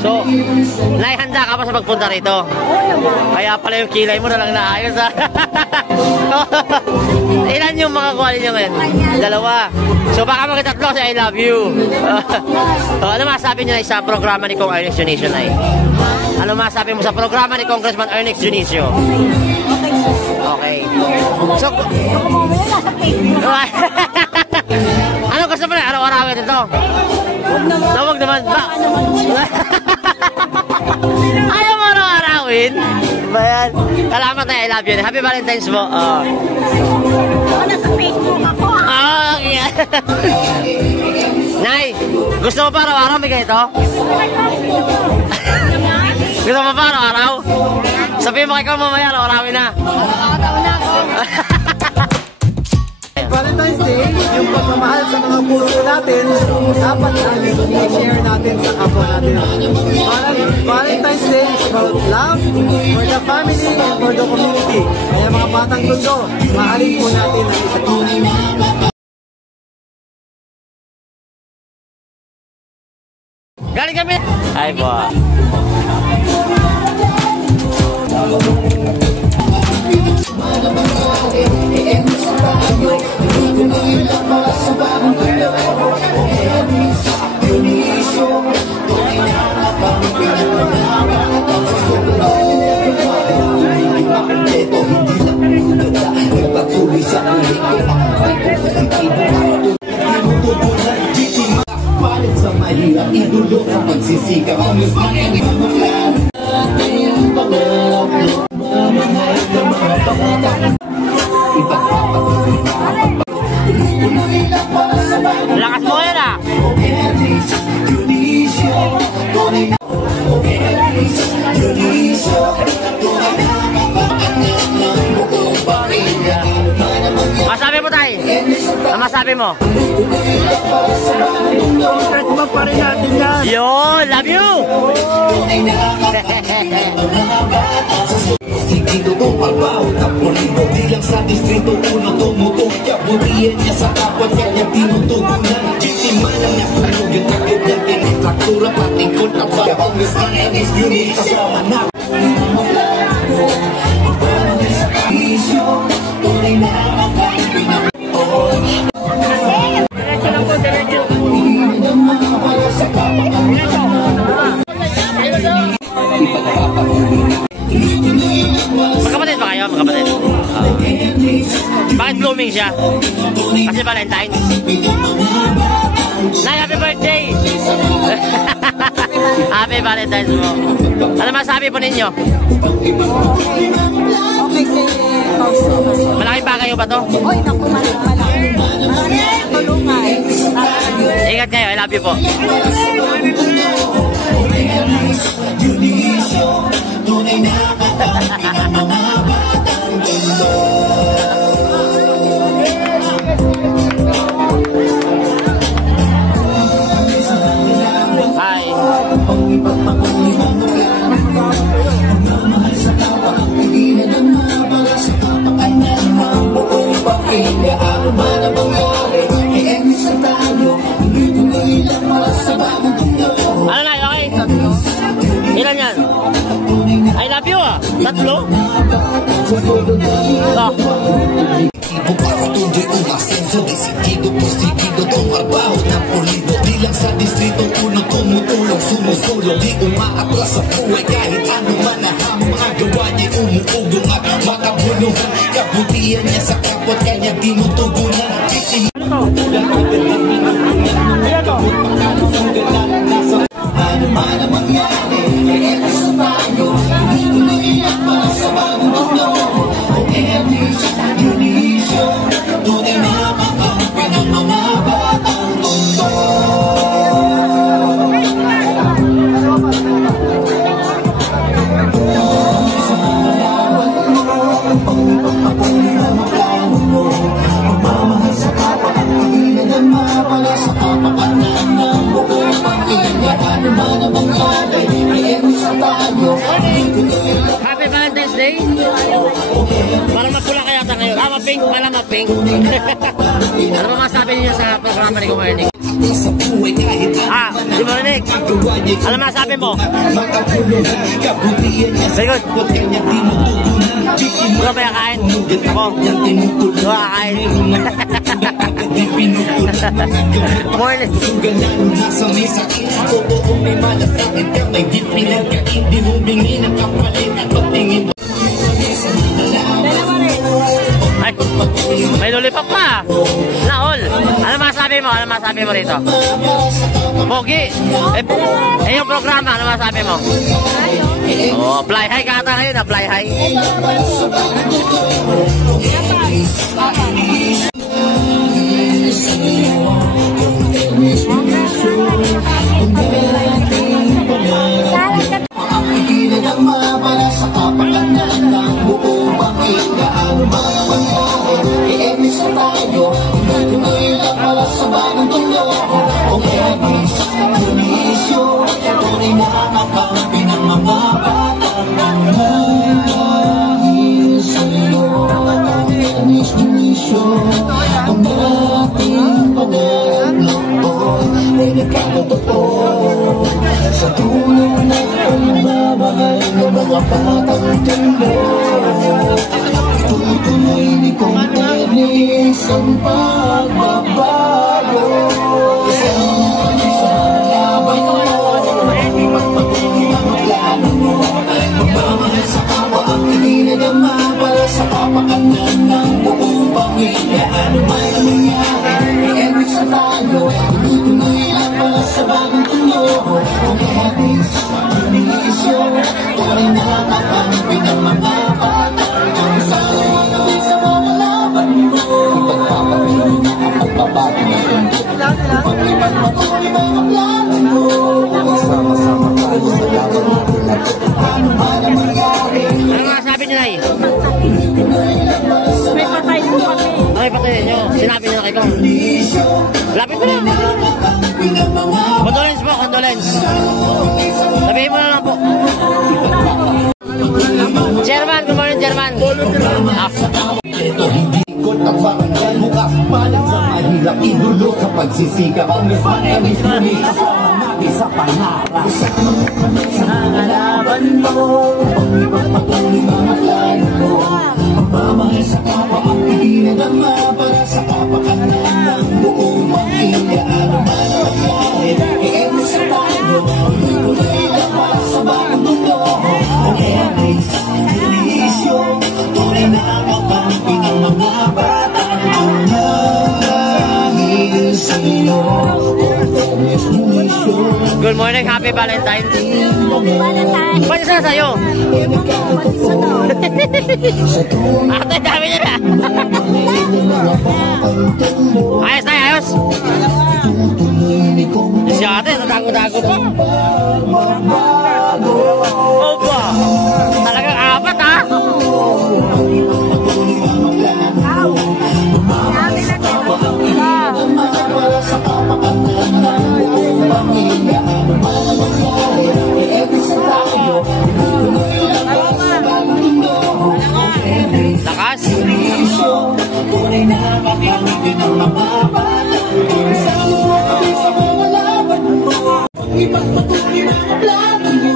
So, naihanda ka pa sa pagpunta rito. Kaya pala yung kilay mo na lang naayos ha. Ilan yung mga kuha ninyo ngayon? Dalawa. So baka magkatatlo kasi I love you. Ano masabi nyo na sa programa ni Kong Ernest Junicio na Ano masabi mo sa programa ni Congressman Ernest Junicio? Okay. So, ano gusto mo na? Araw-arawin ito? Huwag naman. Ayaw mo araw-arawin? Ba yan? Salamat na I love you. Happy Valentine's mo. Nasa Facebook ako. Okay. Nay, gusto mo pa araw-araw may ganito? Gusto mo pa araw-araw? Sabihin mo ikaw mamaya araw-arawin na. Araw na ako. Valentine's Day, yung pagmamahal sa mga puso natin, dapat i-share natin sa kapwa natin. Valentine's Day is about love for the family and for the community. Kaya mga batang tundo, mahalin po natin ang isa't isa. Galing kami! Ay po. Idolo sa pagsisikap ang lakas mo yan ah! Masabi mo tayo? Ano masabi mo? Stretch mo pa rin natin yan. Yo, love you! Dito tong pagbaho na pulido bilang sa distrito uno tumutong kabutihan niya sa kapwa kanya tinutugunan Chitima lang niya sunog yung takip niya tinitraktura patikot na ba Congressman Ernest Junicio kasama na tunay na Magkapatid ba kayo? Magkapatid? Bakit blooming siya? Kasi Valentine's. Nay, happy birthday! Happy Valentine's mo. Ano masabi po ninyo? Okay, si Fausto. Malaking bagay ba to? Oy, naku, malaki. Tulungan. Ingat kayo, I love you po. Hi. Ano na, okay? Ilan yan? I love you ah. Tatlo? Tuloy umasenso, desidido, positido, tumabaho ng pulido bilang sa distrito, uno tumutulong, sumusulong, di umaatras sa buhay kahit ano man na hamong mga gawa niya umuugong at makabuluhan, kabutihan niya sa kapwa kanya tinutugunan. Ano man ang mangyari, e sa tayo, dito na iyak para sa bagong mundo. Junicio, tunay na kakampi ng mga batang mundo. Sa malawan mo, pagpapatuloy mo plano mo, pagmamahal sa kapwa at pagiging ng mga pala sa kapakanan ng buong pamilya. Ano man ang mangyari, ay sa tayo, Happy Valentine's Day! Para magpula kaya tayo ngayon. Maping, pala maping. Ano ba masabi niyo sa programa ni Kong Ernest? umaatras sa buhay kahit Ah, di mo rinig. Ano masabi mo? makapuluhan, kabutihan niya sa Very good. kapwa kanya tinutugunan. Di ba ba kakain? Ako. Di ba kakain? Di pinupunan mga gamot. Morning. Sugalan nasa may sakit. Totoo may malasakit ka, may di pinagkain. Di humingi ng kapalit at patingin. Ay, may lollipop pa. Naol. Ano masabi mo? Ano masabi mo rito? Pogi. Yung programa, ano masabi mo? Oh, fly high ka ata kayo na, fly high. Ang pigilan ang mabala sa kapakanan ng buong pamilya. Ano ba naman tayo? I-emis na tayo. Tuloy lang pala sa bagong tulo. O emis, tunisyo. Tunay na kakampi ng mga batang dahil sa'yo. Emis, tunisyo. Ang ating panagloon ay nagkakatotoo. Sa tulong na pagmamahal ng mga batang tulo. Tutuloy ni Kong Ernest ang pagbabago. Sa laban mo, magpatuloy ang plano mo. Magmamahal sa kapwa ang ininadama para sa kapakanan ng buong pamilya. Ano man ang nangyari, i-emis na tayo. Tutuloy lang pala sa bagong tulo. Kung emis, tunisyo, tunay na kakampi ng mga bata. Sa mga laban mo, ipagpapatuloy na ang pagbabago ng mundo. Ipagpapatuloy mga plano mo. Sama-sama tayo sa laban natin na ito. Ano man ang mangyari, Ano masabi niyo, Nay? May patay po kami. Ay, patayin niyo. Sinabi niyo na kay Kong. Lapit mo na. kakampi ng mga Condolence po, condolence. Sabihin mo na lang po. Chairman, good morning, Chairman. Ah, ito hindi ikot at barangay bukas palang sa mahirap idulo sa pagsisikap ang matamis nabi sa pangarap sa laban mo pagpapatuloy mga plano mo pagmamahal sa kapwa ang ininadama para sa kapakanan ng buong pamilya ano man ang mangyari i-emis sa tayo tuloy lang para sa bagong mundo ang emis sinisyo tunay na kakampi ng mga batang dahil sa'yo emis sinisyo good morning, happy Valentine's. Valentine. Pwede sana sa'yo. Ate, dami niya na. Ayos na, ayos. Si ate, natago-tago pa. Opa. Talagang apat, ha? para sa kapakanan ng buong pamilya ano man ang mangyari i-emis sa tayo tuloy lang para sa bagong mundo Lakas. sinisyo tunay na kakampi ng mga bata sa mga laban mo ipagpatuloy mga plano mo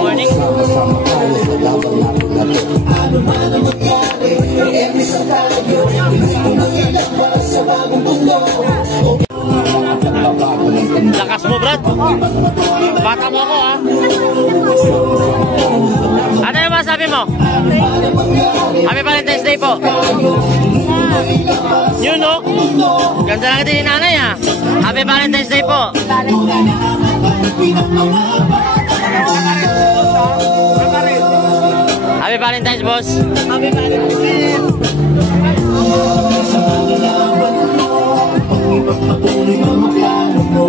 Morning. sama-sama tayo sa laban natin na to ano man ang mangyari i-emis sa tayo tuloy lang para sa bagong mundo Lakas mo, Brad. Bata mo ako, ha? Ano yung masabi mo? Happy Valentine's Day po. Yun, no? Ganda lang din ni nanay, ha? Happy Valentine's Day po. Happy Valentine's, boss. Happy Valentine. Pagpatuloy ang plano mo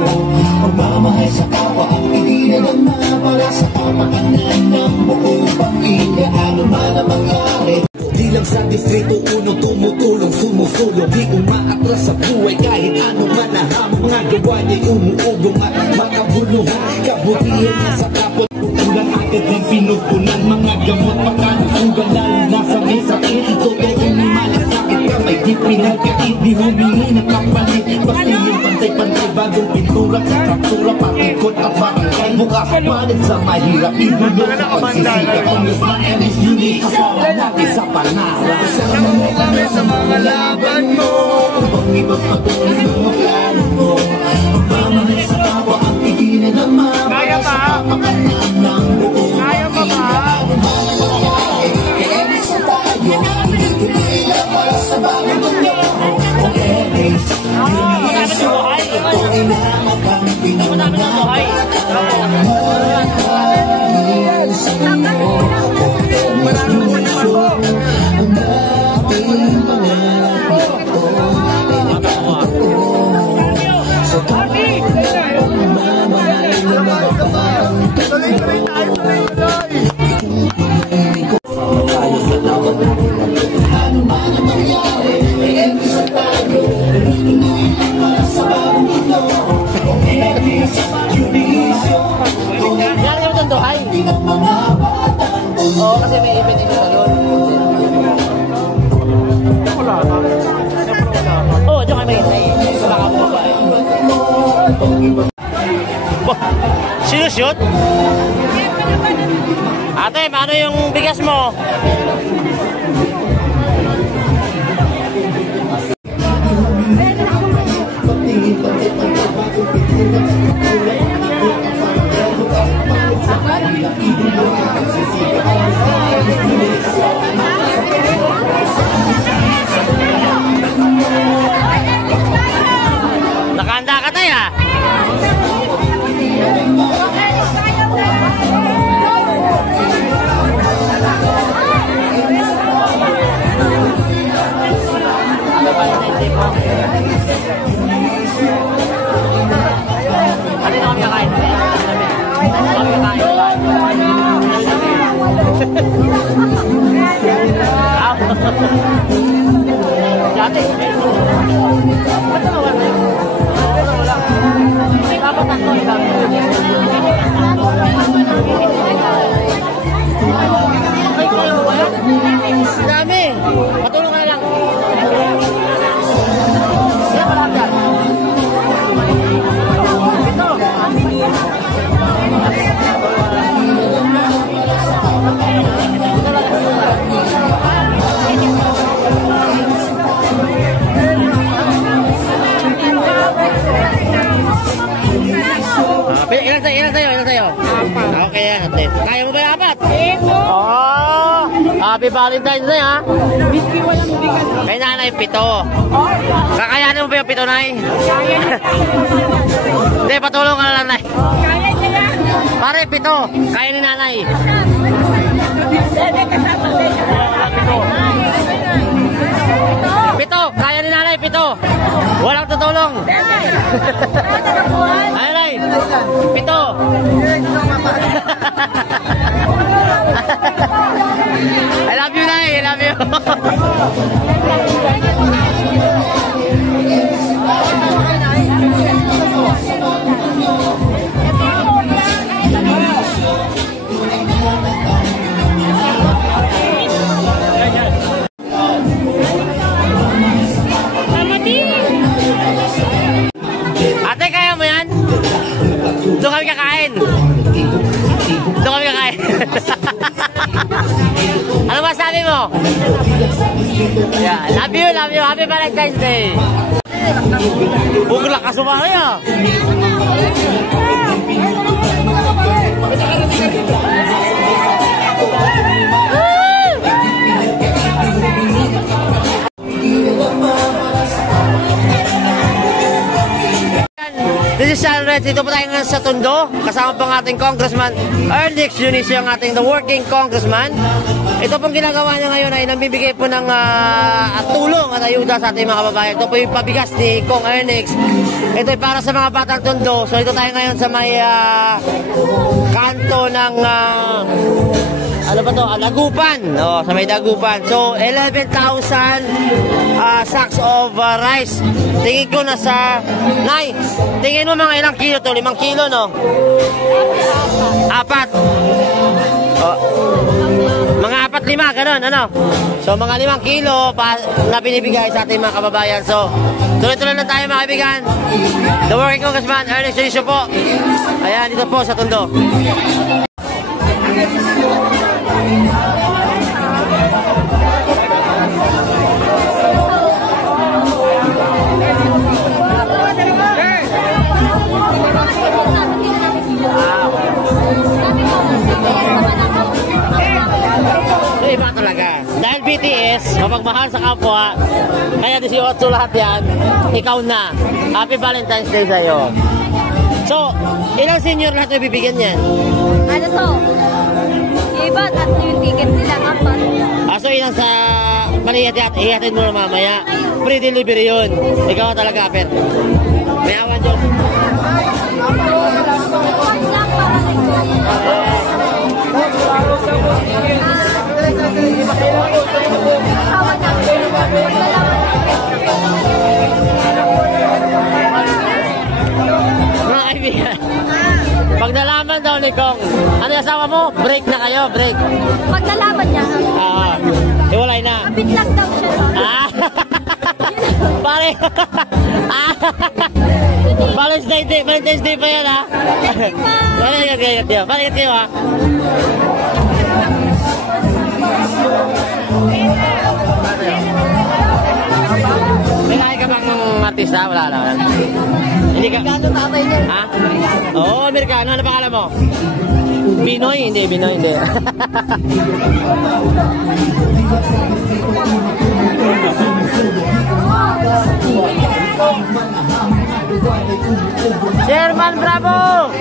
pagmamahal sa kapwa ang ininadama para sa kapakanan ng buong pamilya ano man ang mangyari di lang sa distrito uno tumutulong sumusulong di umaatras sa buhay kahit ano man na hamon mga gawa niya'y umuugong at makabuluhan kabutihan niya sa kapot ulan agad ng pinupunan mga gamot pagkanusugan lalo nasa may sakit totoo may malasakit ka may di pinagkait di humingi ng kapalit pagtingin pantay-pantay bagong pintura, struktura, patikot at barangay. Bukas, palit sa mahirap, ibulot sa pagsisika. Congressman Ernest Unique, kasama natin sa panara. Sa mga laban mo, Pag-ibang patuloy ng mga plano mo, magmamahal sa kapwa ang tigilan ng mga sa kapakanan ng buo. Kaya pa ba? Sa bagay mundo, kung Ernest Unique, ito'y namakang pinanganak. Yan yung tunduhay. Oo, kasi may event ito sa doon. Oo, diyan kami hintay. Wala ka po ba eh. Sinushoot? Ate, ano yung bigas mo? Nakahanda ka tayo ah. Ano na kami kakain? Dati. Ba't naman wala? Dapat ako ilang. Ay, kayo ba yan? Dami. Patulong ka lang. Yan, malaki yan. Ito. Ilan tayo? Okay yan, ate. Kaya mo ba yung apat? Oh, happy Valentine's Day, ha? Miski walang bigas. Kay nanay, 7. Kakayanin mo ba yung 7, nay? Hindi, patulong ka na lang, nay. Kaya niya yan. Pare, 7. Kaya ni nanay. 7. Kaya ni nanay, 7. Walang tutulong. Ay, nay. 7. I love you, nay. I love you. Ate, kaya mo yan? Doon kami kakain. Doon kami kakain. Ano masabi mo? Yeah, love you, love you. Happy Valentine's Day. Bugla ka sumari ah. This is Sean Reds. Dito po tayo ngayon sa Tondo. Kasama po ang ating Congressman Ernest Unique, yung ating the working congressman. Ito pong ginagawa niya ngayon ay nambibigay po ng tulong at ayuda sa ating mga kababayan. Ito po yung pabigas ni Kong Ernest. Ito ay para sa mga batang Tondo. So ito tayo ngayon sa may kanto ng ano ba to? Dagupan. Oh, sa may Dagupan. So 11,000 sacks of rice. Tingin ko nasa Nay, tingin mo mga ilang kilo to? 5 kilo, no? 4. Oh. Mga 4 5, ganun, ano? So, mga 5 kilo na binibigay sa ating mga kababayan. So, tuloy-tuloy lang tayo mga kaibigan. The Working Congressman Ernest Dionisio po. Ayan, dito po sa Tondo. Iba talaga. Dahil BTS, mapagmahal sa kapwa, kaya 18 lahat yan, ikaw na. Happy Valentine's Day sa'yo. So, ilang senior lahat na bibigyan yan? Ano to? Iba, at yung ticket nila, 4. So ilang sa ihatid mo na mamaya. Free delivery yun. Ikaw talaga, Apet. May awan dyan. Mga kaibigan, pag nalaman daw ni Kong, ano yung asawa mo? Break na kayo, break. Pag nalaman niya, Iwalay na. kapit lang daw siya. Pare. Valentine's Day pa yan, ha? Balikat kayo, ha? May kaya ka bang artista? Wala lang. Hindi ka... Gano tatay niya? Ha? Oo, Amerikano. Ano pangalan mo? Pinoy? Hindi, Pinoy, hindi. Sherman Bravo!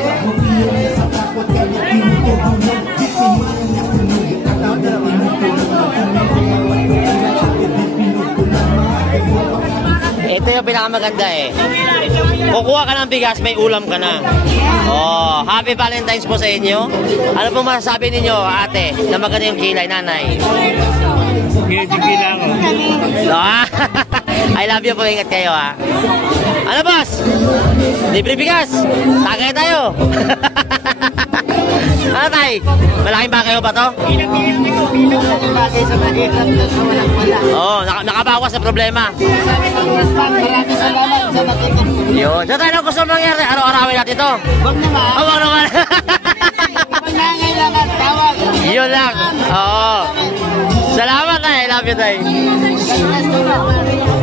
Ito yung pinakamaganda eh. Kukuha ka ng bigas, may ulam ka na. Oh, happy Valentine's po sa inyo. Ano po masasabi ninyo, ate, na maganda yung kilay, nanay? I love you po, ingat kayo, ha. Ano, boss? Libre bigas. Tagay tayo. Ano, tay? Malaking bagay ba to? Bagay sa mahirap na sa walang wala. Oo, nakabawas sa problema. Maraming salamat sa nakita. Yun. So tayo lang gusto mangyari. Araw-arawin natin ito. Wag naman. Oh, wag naman. Pangangailangan, tawag. Yun lang. Oo. Salamat, tay. I love you, tay. God bless you.